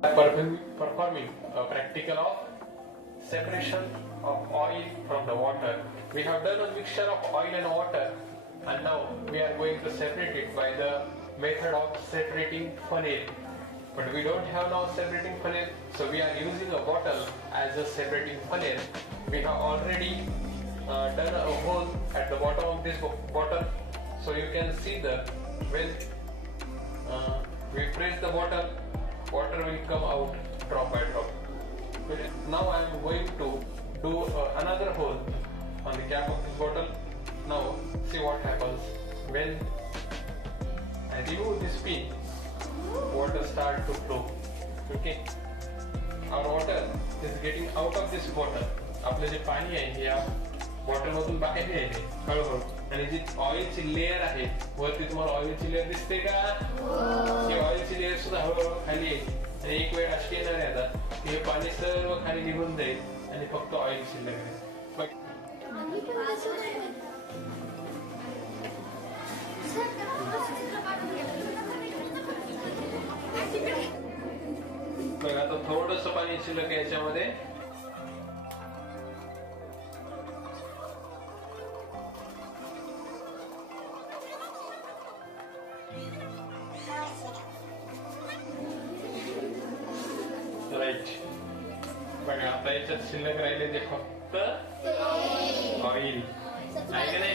Performing a practical of separation of oil from the water. We have done a mixture of oil and water, and now we are going to separate it by the method of separating funnel. But we don't have now separating funnel, so we are using a bottle as a separating funnel. We have already done a hole at the bottom of this bottle, so you can see that when we press the bottle, water will come out drop by drop. Now I am going to do another hole on the cap of this bottle. Now see what happens when I remove this pin. Water start to flow. Okay, our water is getting out of this bottle. आपलं जे पाणी आहे हे या bottle मधून बाहेर यायचे हळूहळू, आणि जी ऑइलची layer आहे वरती तुम्हाला ऑइलची लेअर दिसते का? ही ऑइलची लेअर सुद्धा हळूहळू खाली येईल, आणि एक वेळ अशी येणार आहे आता की हे पाणी सर्व खाली निघून जाईल आणि फक्त ऑइल शिल्लक राहील. बघ आता थोडस पाणी शिल्लक याच्यामध्ये. राईट, बघा आता याच्यात शिल्लक राहिले ते फक्त ऑइल आहे का नाही?